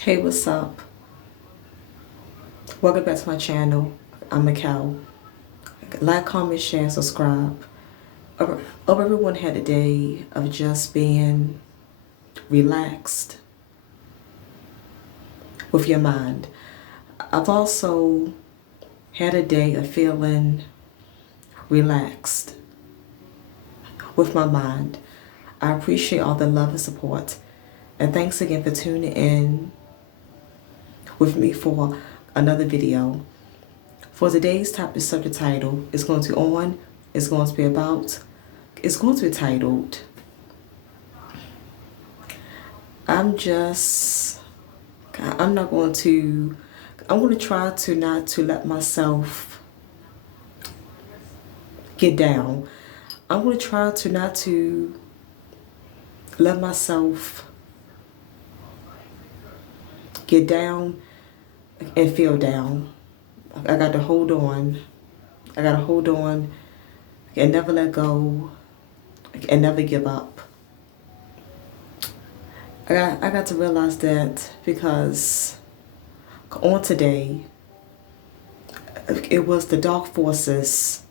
Hey, what's up? Welcome back to my channel. I'm Mikkel. Like, comment, share, subscribe. Hope everyone had a day of just being relaxed with your mind. I've also had a day of feeling relaxed with my mind. I appreciate all the love and support. And thanks again for tuning in with me for another video. For today's topic subject title, it's going to be about, it's going to be titled, I'm not going to, I'm going to try to not to let myself get down. I'm going to try to not to let myself get down and feel down. I got to hold on. I got to hold on and never let go and never give up. I got to realize that because on today, it was the dark forces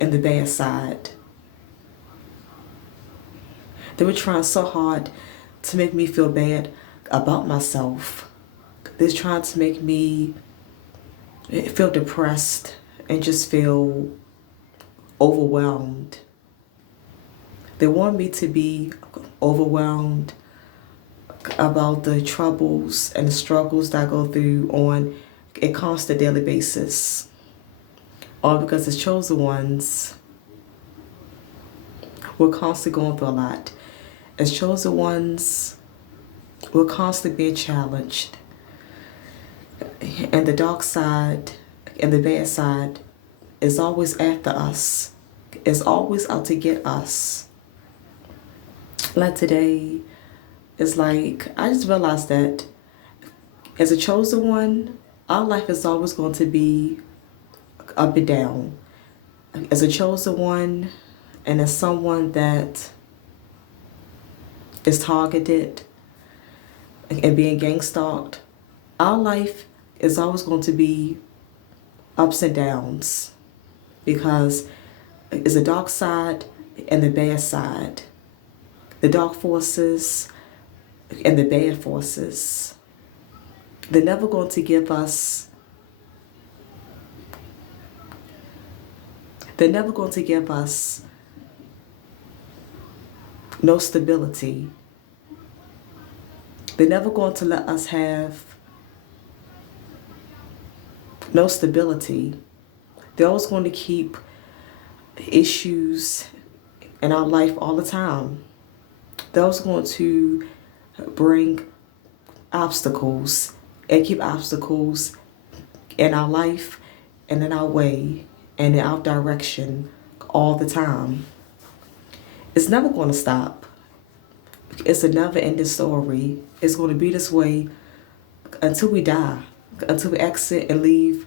and the bad side. They were trying so hard to make me feel bad about myself. They're trying to make me feel depressed and just feel overwhelmed. They want me to be overwhelmed about the troubles and the struggles that I go through on a constant daily basis. All because the chosen ones we're constantly going through a lot. As chosen ones, we're constantly being challenged. And the dark side and the bad side is always after us. It's always out to get us. Like today, it's like I just realized that as a chosen one, our life is always going to be up and down. As a chosen one and as someone that is targeted and being gang stalked, our life is always going to be ups and downs because it's a dark side and the bad side. The dark forces and the bad forces. They're never going to give us, they're never going to give us no stability. They're never going to let us have no stability. They're always going to keep issues in our life all the time. They're always going to bring obstacles and keep obstacles in our life and in our way and in our direction all the time. It's never going to stop. It's a never-ending story. It's going to be this way until we die, until we exit and leave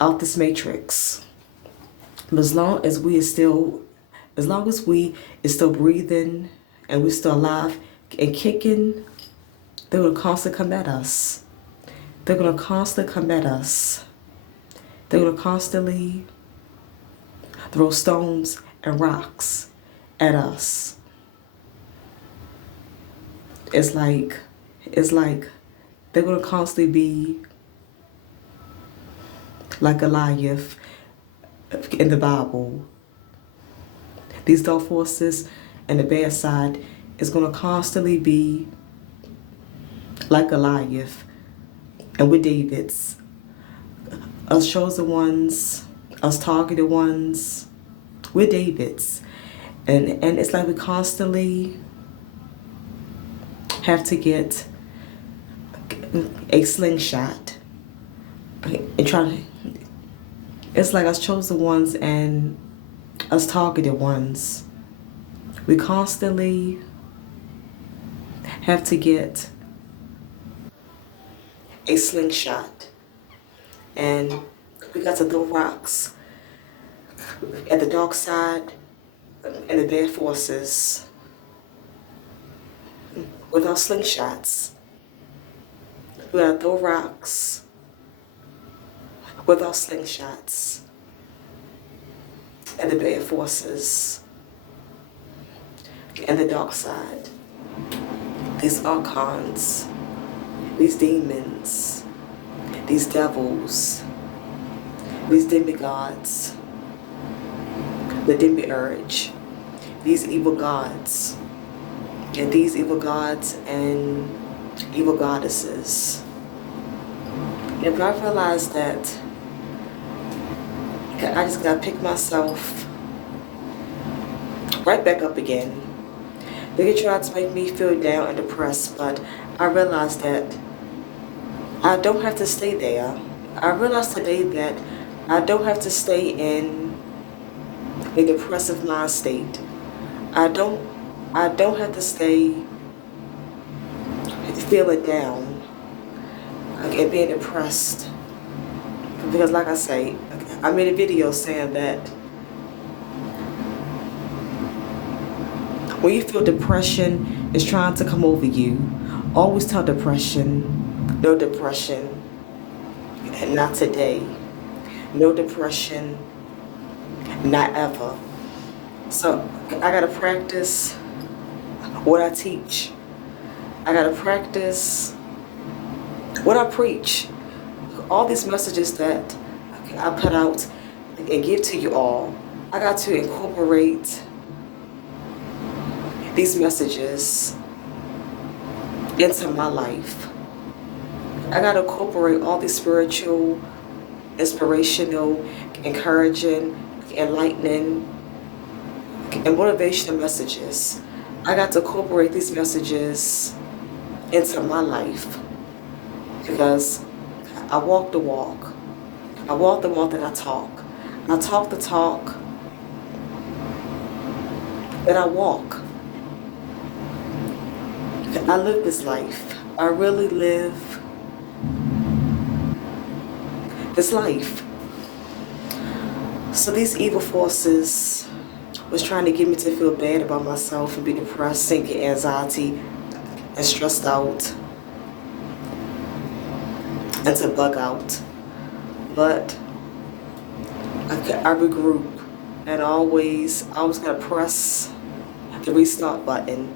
out this matrix. But as long as we is still breathing and we're still alive and kicking, they're going to constantly come at us. They're going to constantly come at us. They're going to constantly throw stones and rocks at us. It's like they're going to constantly be like Goliath in the Bible. These dark forces and the bad side is going to constantly be like Goliath. And we're Davids. Us chosen ones, us targeted ones, we're Davids. And it's like we constantly have to get a slingshot and try to, it's like us chosen ones and us targeted ones. We constantly have to get a slingshot and we got to throw rocks at the dark side and the bad forces with our slingshots. We gotta throw rocks with our slingshots at the bad forces and the dark side. These archons, these demons, these devils, these demigods, the demiurge, these evil gods, and these evil gods and evil goddesses. And I realized that I just gotta pick myself right back up again. They could try to make me feel down and depressed, but I realized that I don't have to stay there. I realized today that I don't have to stay in a depressive mind state. I don't have to stay feeling down and being depressed. Because like I say, I made a video saying that when you feel depression is trying to come over you, always tell depression, no depression, and not today. No depression, not ever. So I gotta practice what I teach. I gotta practice what I preach. All these messages that I put out and give to you all, I got to incorporate these messages into my life. I got to incorporate all these spiritual, inspirational, encouraging, enlightening, and motivational messages. I got to incorporate these messages into my life because I walk the walk. I walk the walk that I talk. I talk the talk that I walk. I live this life. I really live this life. So these evil forces was trying to get me to feel bad about myself and be depressed and get anxiety and stressed out and to bug out. But I regroup and I always gotta press the restart button.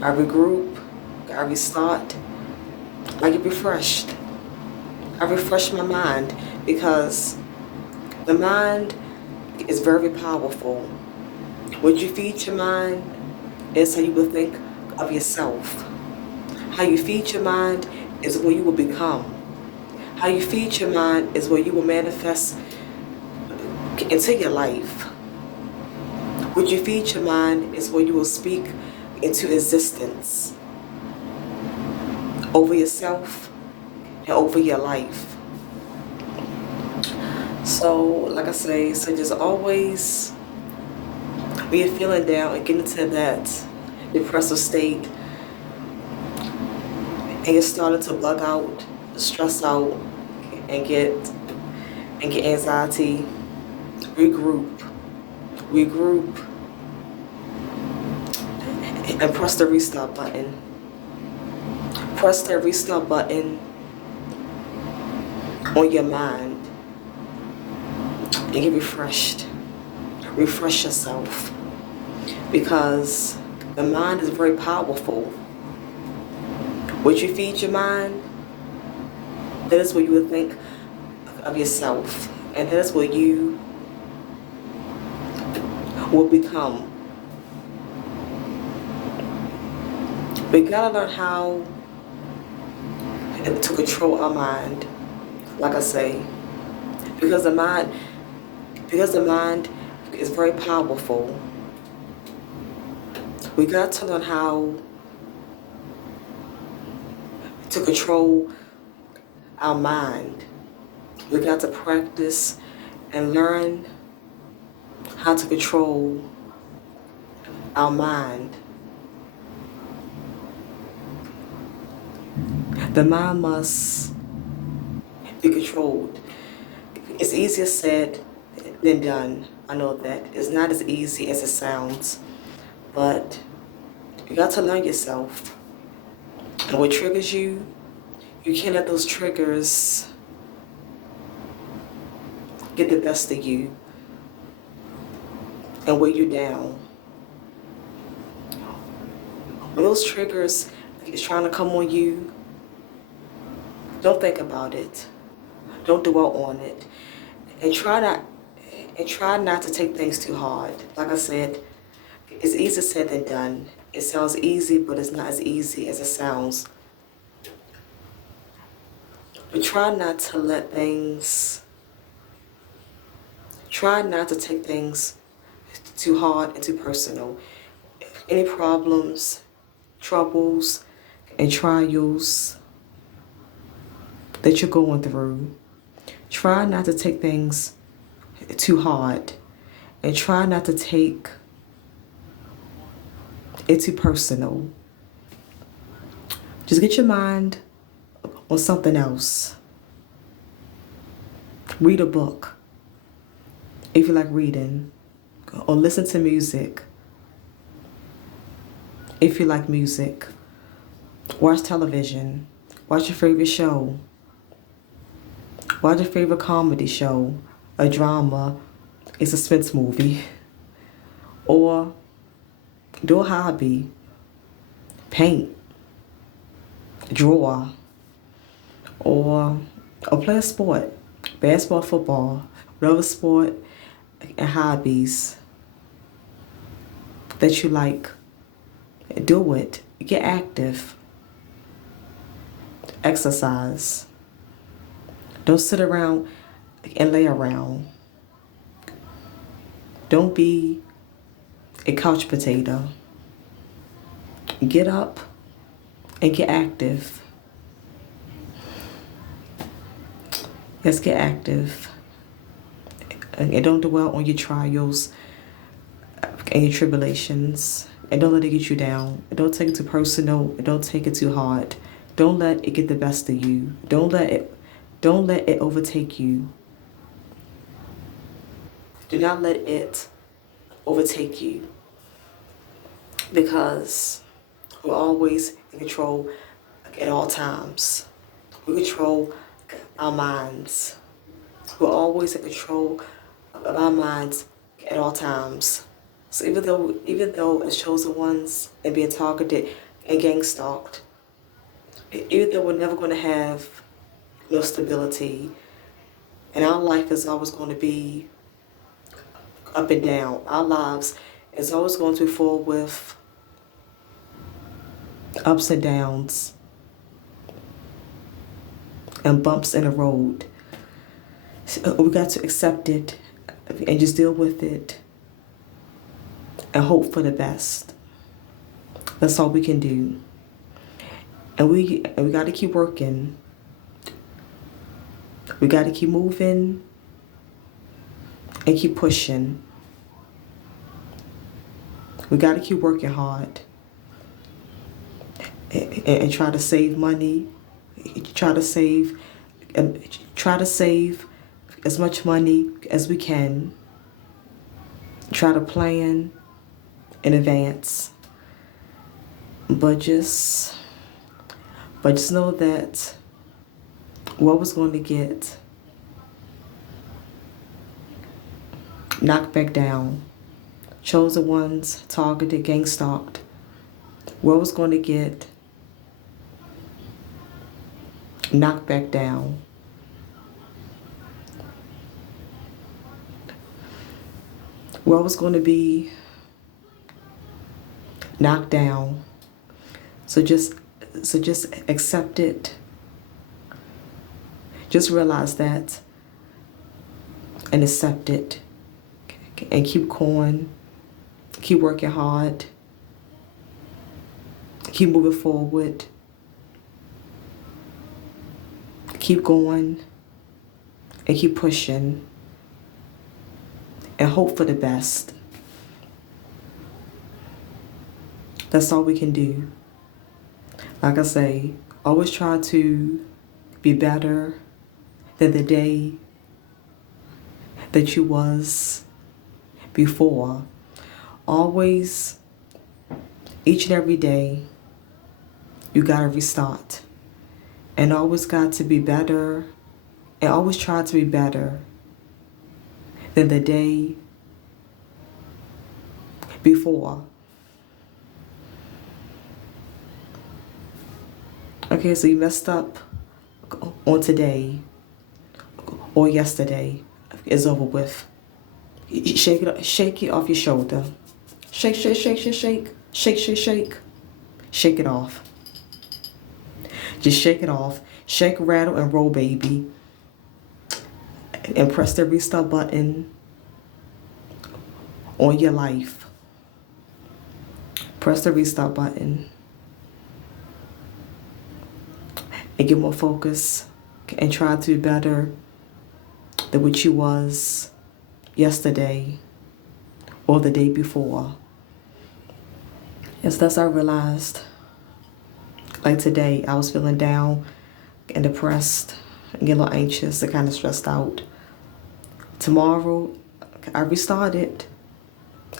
I regroup, I restart, I get refreshed. I refresh my mind because the mind is very powerful. What you feed your mind is how you will think of yourself. How you feed your mind is what you will become. How you feed your mind is what you will manifest into your life. What you feed your mind is what you will speak into existence over yourself and over your life. So, like I say, so just always, when you're feeling down and get into that depressive state, and you're starting to bug out, stress out, and get anxiety, regroup, and press the restart button. Press that restart button on your mind and get refreshed. Refresh yourself because the mind is very powerful. What you feed your mind, that is what you would think of yourself, and that is what you will become. We gotta learn how to control our mind, like I say, because the mind is very powerful. We got to learn how to control our mind. We got to practice and learn how to control our mind. The mind must be controlled. It's easier said than done. I know that. It's not as easy as it sounds. But you got to learn yourself. And what triggers you, You can't let those triggers get the best of you and weigh you down. When those triggers is trying to come on you, don't think about it. Don't dwell on it. And try not to take things too hard. Like I said, it's easier said than done. It sounds easy, but it's not as easy as it sounds. But try not to take things too hard and too personal. Any problems, troubles, and trials that you're going through, try not to take things too hard, and try not to take it too personal. Just get your mind on something else. Read a book if you like reading, or listen to music if you like music. Watch television. Watch your favorite show. Watch your favorite comedy show, a drama, a suspense movie. Or do a hobby. Paint, draw, or play a sport. Basketball, football, whatever sport and hobbies that you like. Do it. Get active. Exercise. Don't sit around and lay around. Don't be a couch potato. Get up and get active. Let's get active. And don't dwell on your trials and your tribulations. And don't let it get you down. Don't take it too personal. Don't take it too hard. Don't let it get the best of you. Don't let it overtake you. Do not let it overtake you. Because we're always in control at all times. We control our minds. We're always in control of our minds at all times. So even though as chosen ones and being targeted and gang stalked, even though we're never going to have no stability, and our life is always going to be up and down. Our lives is always going to be full with ups and downs and bumps in the road. So we got to accept it and just deal with it and hope for the best. That's all we can do. And we got to keep working. We got to keep moving and keep pushing. We got to keep working hard and try to save money. Try to save as much money as we can. Try to plan in advance. But just know that what was going to get knocked back down, chosen ones, targeted, gang stalked, what was going to get knocked back down. What was going to be knocked down. So just accept it. Just realize that and accept it. And keep going. Keep working hard. Keep moving forward. Keep going and keep pushing and hope for the best. That's all we can do. Like I say, always try to be better than the day that you was before. Always, each and every day, you gotta restart. and always got to be better and always try to be better than the day before. Okay, so you messed up on today or yesterday. It's over with. Shake it off your shoulder. Shake, shake, shake, shake, shake, shake, shake, shake. Shake it off. Just shake it off. Shake, rattle, and roll, baby. And press the restart button on your life. Press the restart button. And get more focus and try to be better than what you was yesterday or the day before. Yes, that's I realized. Like today, I was feeling down and depressed and get a little anxious and kind of stressed out. Tomorrow, I restarted.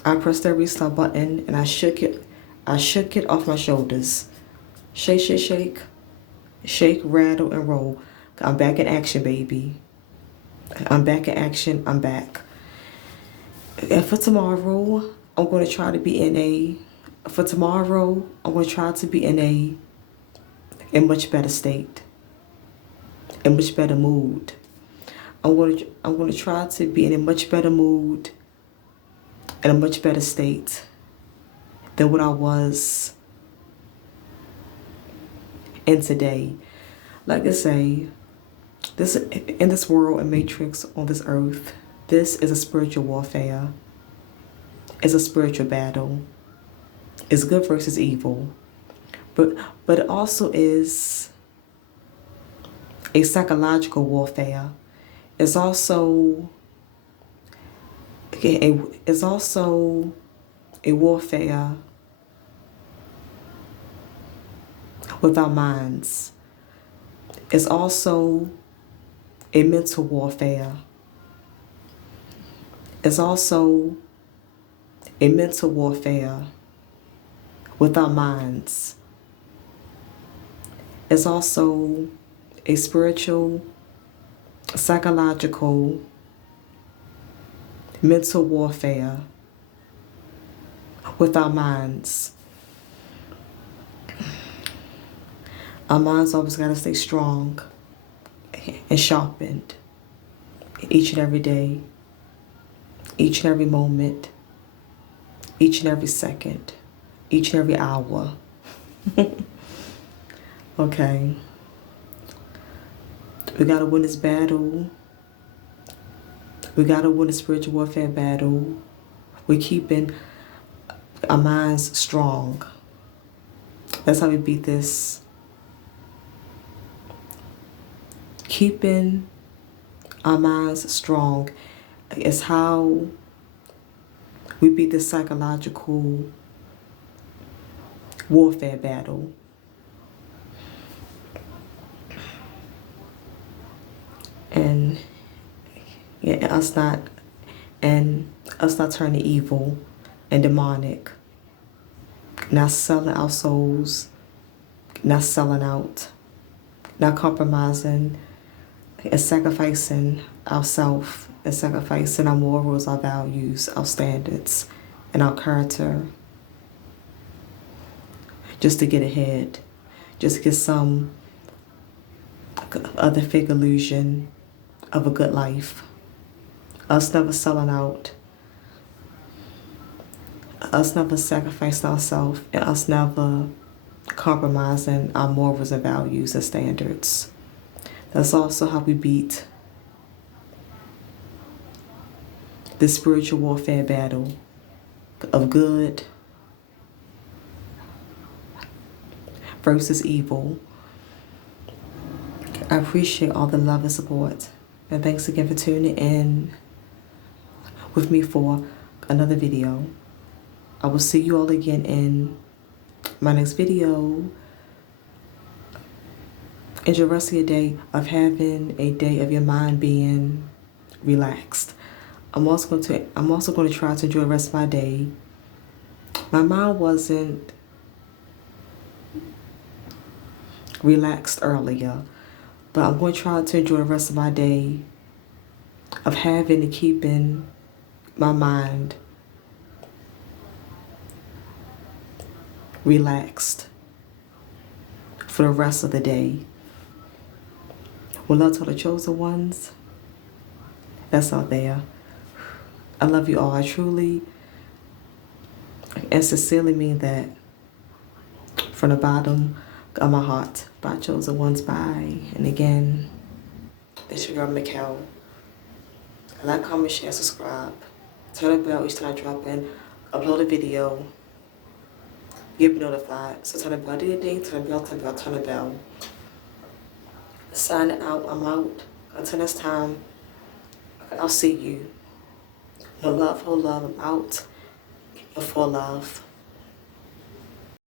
I pressed that restart button and I shook it. I shook it off my shoulders. Shake, shake, shake. Shake, rattle, and roll. I'm back in action, baby. I'm back in action. I'm back. And for tomorrow, I'm going to try to be in a much better state, a much better mood. I'm going to try to be in a much better mood and a much better state than what I was in today. Like I say, this in this world and matrix on this earth, this is a spiritual warfare. It's a spiritual battle. It's good versus evil. But it also is a psychological warfare. It's also a warfare with our minds. It's also a mental warfare. It's also a mental warfare with our minds. It's also a spiritual, psychological, mental warfare with our minds. Our minds always got to stay strong and sharpened each and every day, each and every moment, each and every second, each and every hour. Okay. We got to win this battle. We got to win the spiritual warfare battle. We're keeping our minds strong. That's how we beat this. Keeping our minds strong is how we beat this psychological warfare battle. And us not turning evil and demonic, not selling our souls, not selling out, not compromising, and sacrificing ourselves, and sacrificing our morals, our values, our standards, and our character, just to get ahead, just to get some other fake illusion of a good life. Us never selling out, us never sacrificing ourselves, and us never compromising our morals and values and standards. That's also how we beat the spiritual warfare battle of good versus evil. I appreciate all the love and support. And thanks again for tuning in with me for another video. I will see you all again in my next video. Enjoy the rest of your day of having a day of your mind being relaxed. I'm also going to try to enjoy the rest of my day. My mind wasn't relaxed earlier. But I'm going to try to enjoy the rest of my day of having and keeping my mind relaxed for the rest of the day. With love to the chosen ones, that's out there. I love you all. I truly and sincerely mean that from the bottom of my heart. By chosen ones, bye. And again, this your girl Mikkel. Like, comment, share, subscribe. Turn the bell each time I drop in, upload a video. Get notified. So turn the bell, ding ding, turn the bell, turn the bell, turn the bell. Signing out, I'm out. Until next time, I'll see you. No love, whole love, I'm out. Before love.